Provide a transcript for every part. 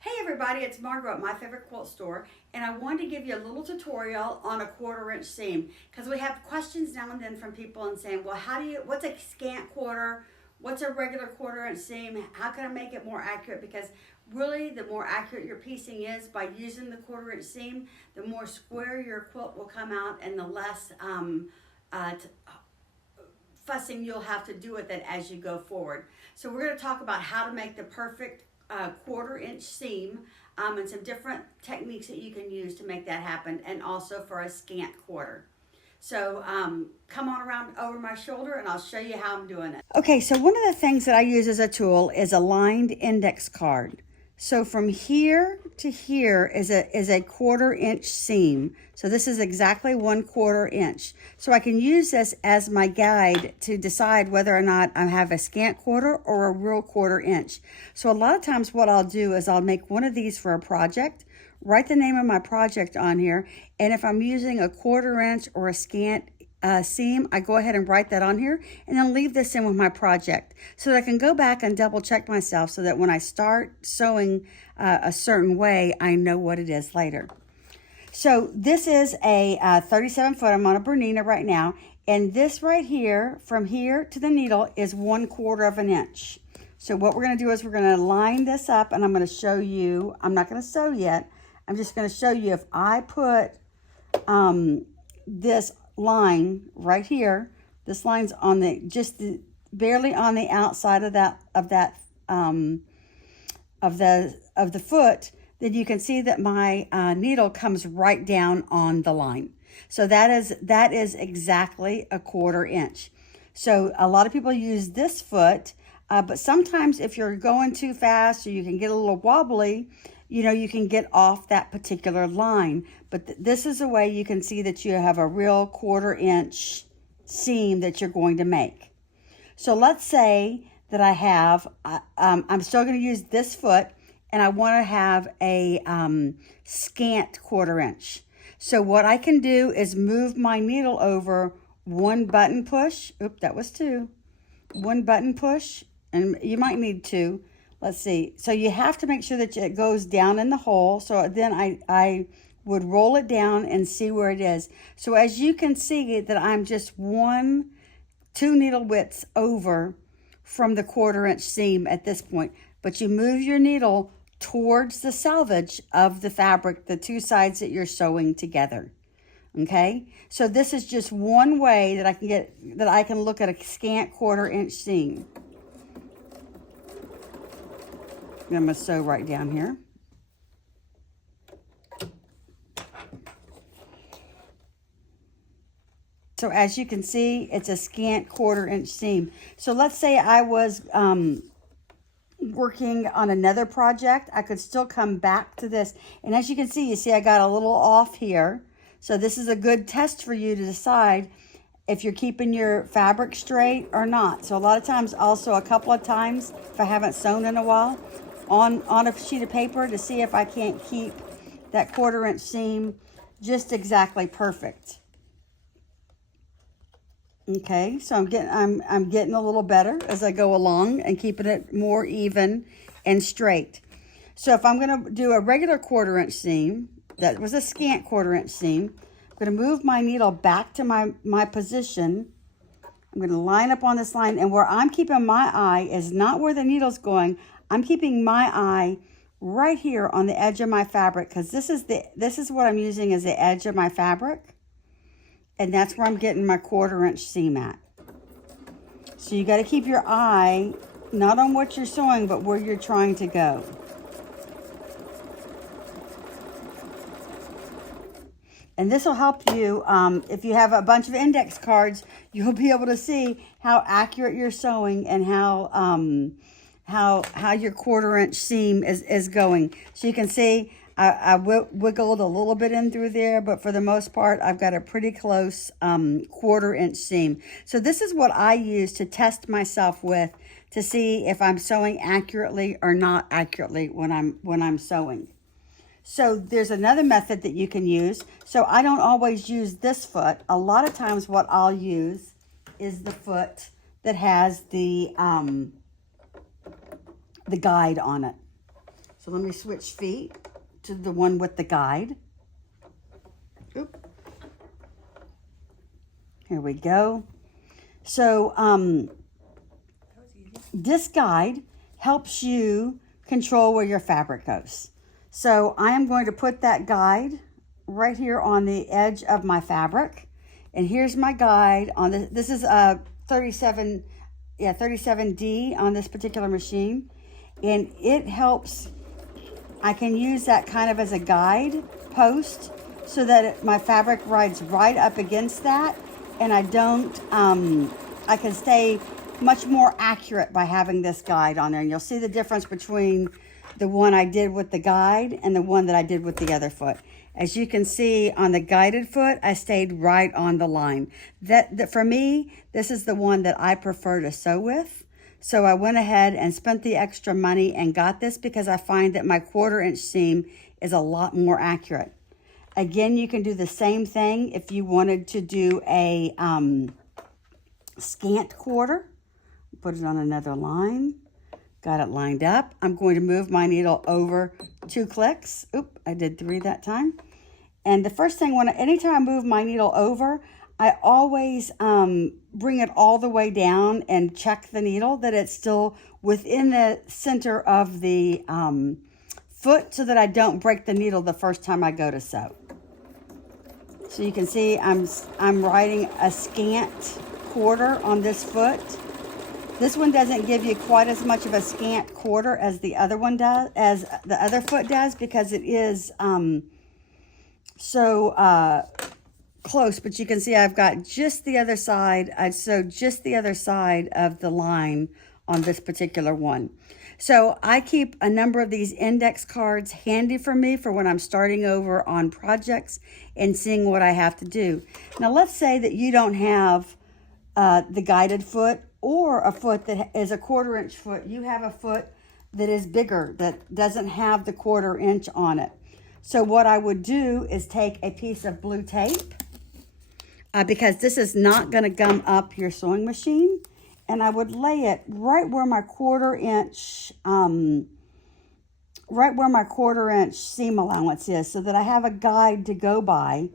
Hey everybody, it's Margo at My Favorite Quilt Store, and I wanted to give you a little tutorial on a 1/4 inch seam because we have questions now and then from people and saying, well, what's a scant quarter? What's a regular 1/4 inch seam? How can I make it more accurate? Because really the more accurate your piecing is by using the 1/4 inch seam, the more square your quilt will come out and the less fussing you'll have to do with it as you go forward. So we're going to talk about how to make the perfect 1/4 inch seam and some different techniques that you can use to make that happen, and also for a scant quarter. So come on around over my shoulder and I'll show you how I'm doing it. Okay, so one of the things that I use as a tool is a lined index card. So from here to here is a 1/4 inch seam. So this is exactly 1/4 inch. So I can use this as my guide to decide whether or not I have a scant quarter or a real 1/4 inch. So a lot of times what I'll do is I'll make one of these for a project, write the name of my project on here, and if I'm using a 1/4 inch or a scant seam, I go ahead and write that on here and then leave this in with my project so that I can go back and double check myself so that when I start sewing a certain way, I know what it is later. So this is a 37 foot. I'm on a Bernina right now, and this right here, from here to the needle, is 1/4 of an inch. So what we're going to do is we're going to line this up, and I'm going to show you. I'm not going to sew yet. I'm just going to show you if I put this line right here. This line's on barely on the outside of the foot. Then you can see that my needle comes right down on the line. So that is exactly a 1/4 inch. So a lot of people use this foot, but sometimes if you're going too fast or you can get a little wobbly, you can get off that particular line. But this is a way you can see that you have a real 1/4 inch seam that you're going to make. So let's say that I have, I'm still going to use this foot, and I want to have a scant 1/4 inch. So what I can do is move my needle over one button push. Oop, that was two. One button push, and you might need two. Let's see. So you have to make sure that it goes down in the hole. So then I would roll it down and see where it is. So as you can see that I'm just two needle widths over from the 1/4 inch seam at this point. But you move your needle towards the selvage of the fabric, the two sides that you're sewing together. Okay? So this is just one way that I can look at a scant 1/4 inch seam. I'm going to sew right down here. So as you can see, it's a scant 1/4 inch seam. So let's say I was working on another project. I could still come back to this. And as you can see, I got a little off here. So this is a good test for you to decide if you're keeping your fabric straight or not. So a lot of times, also a couple of times, if I haven't sewn in a while, on a sheet of paper to see if I can't keep that 1/4 inch seam just exactly perfect. Okay, so I'm getting a little better as I go along and keeping it more even and straight. So if I'm going to do a regular 1/4 inch seam, that was a scant 1/4 inch seam, I'm going to move my needle back to my position. I'm going to line up on this line, and where I'm keeping my eye is not where the needle's going. I'm keeping my eye right here on the edge of my fabric, because this is what I'm using as the edge of my fabric, and that's where I'm getting my 1/4 inch seam at. So you got to keep your eye not on what you're sewing, but where you're trying to go. And this will help you, if you have a bunch of index cards, you'll be able to see how accurate you're sewing and how your 1/4 inch seam is going. So you can see I wiggled a little bit in through there, but for the most part, I've got a pretty close 1/4 inch seam. So this is what I use to test myself with to see if I'm sewing accurately or not accurately when I'm sewing. So there's another method that you can use. So I don't always use this foot. A lot of times what I'll use is the foot that has the the guide on it. So let me switch feet to the one with the guide. Oop. Here we go. So this guide helps you control where your fabric goes. So I am going to put that guide right here on the edge of my fabric. And here's my guide on this. This is a 37D on this particular machine. And it helps, I can use that kind of as a guide post so that my fabric rides right up against that. And I don't, I can stay much more accurate by having this guide on there. And you'll see the difference between the one I did with the guide and the one that I did with the other foot. As you can see on the guided foot, I stayed right on the line. That for me, this is the one that I prefer to sew with. So I went ahead and spent the extra money and got this because I find that my 1/4 inch seam is a lot more accurate. Again, you can do the same thing if you wanted to do a scant 1/4. Put it on another line. Got it lined up. I'm going to move my needle over 2 clicks. Oop, I did 3 that time. And the first thing, anytime I move my needle over, I always bring it all the way down and check the needle that it's still within the center of the foot so that I don't break the needle the first time I go to sew. So you can see I'm writing a scant 1/4 on this foot. This one doesn't give you quite as much of a scant 1/4 as the other one does, as the other foot does, because it is so close. But you can see I've got just the other side. I sewed just the other side of the line on this particular one. So I keep a number of these index cards handy for me for when I'm starting over on projects and seeing what I have to do. Now let's say that you don't have the guided foot, or a foot that is a 1/4 inch foot. You have a foot that is bigger, that doesn't have the 1/4 inch on it. So what I would do is take a piece of blue tape, because this is not going to gum up your sewing machine, and I would lay it right where my 1/4 inch, seam allowance is, so that I have a guide to go by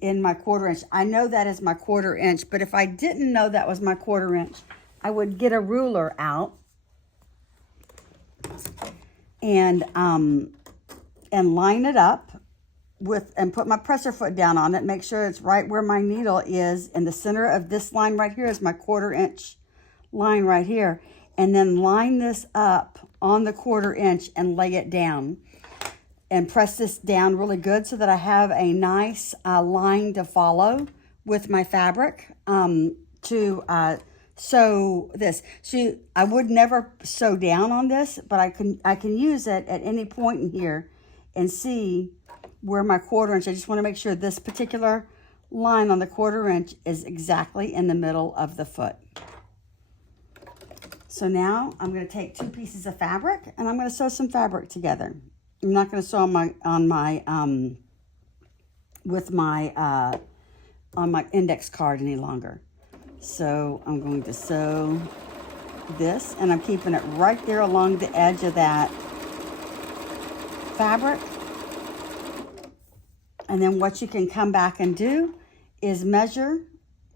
in my 1/4 inch. I know that is my 1/4 inch, but if I didn't know that was my 1/4 inch, I would get a ruler out and line it up with, and put my presser foot down on it, make sure it's right where my needle is. In the center of this line right here is my 1/4 inch line right here, and then line this up on the 1/4 inch and lay it down. And press this down really good so that I have a nice line to follow with my fabric to sew this. So I would never sew down on this, but I can use it at any point in here and see where my 1/4 inch. I just want to make sure this particular line on the 1/4 inch is exactly in the middle of the foot. So now I'm going to take 2 pieces of fabric and I'm going to sew some fabric together. I'm not going to sew on my index card any longer. So I'm going to sew this, and I'm keeping it right there along the edge of that fabric. And then what you can come back and do is measure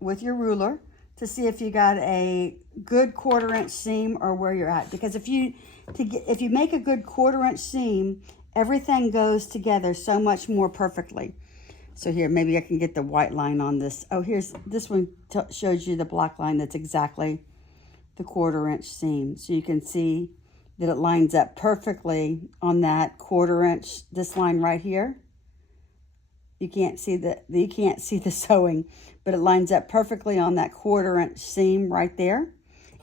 with your ruler to see if you got a good 1/4 inch seam or where you're at. Because if you make a good 1/4 inch seam, everything goes together so much more perfectly. So here, maybe I can get the white line on this. Oh, here's this one shows you the black line that's exactly the 1/4 inch seam. So you can see that it lines up perfectly on that 1/4 inch, this line right here. You can't see the sewing, but it lines up perfectly on that 1/4 inch seam right there.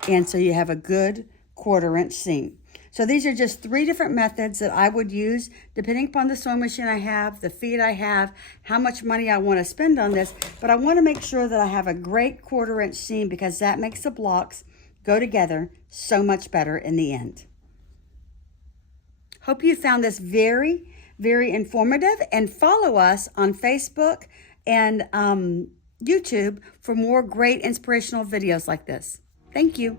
And so you have a good 1/4 inch seam. So these are just 3 different methods that I would use depending upon the sewing machine I have, the feet I have, how much money I want to spend on this. But I want to make sure that I have a great 1/4 inch seam, because that makes the blocks go together so much better in the end. Hope you found this very, very informative, and follow us on Facebook and YouTube for more great inspirational videos like this. Thank you.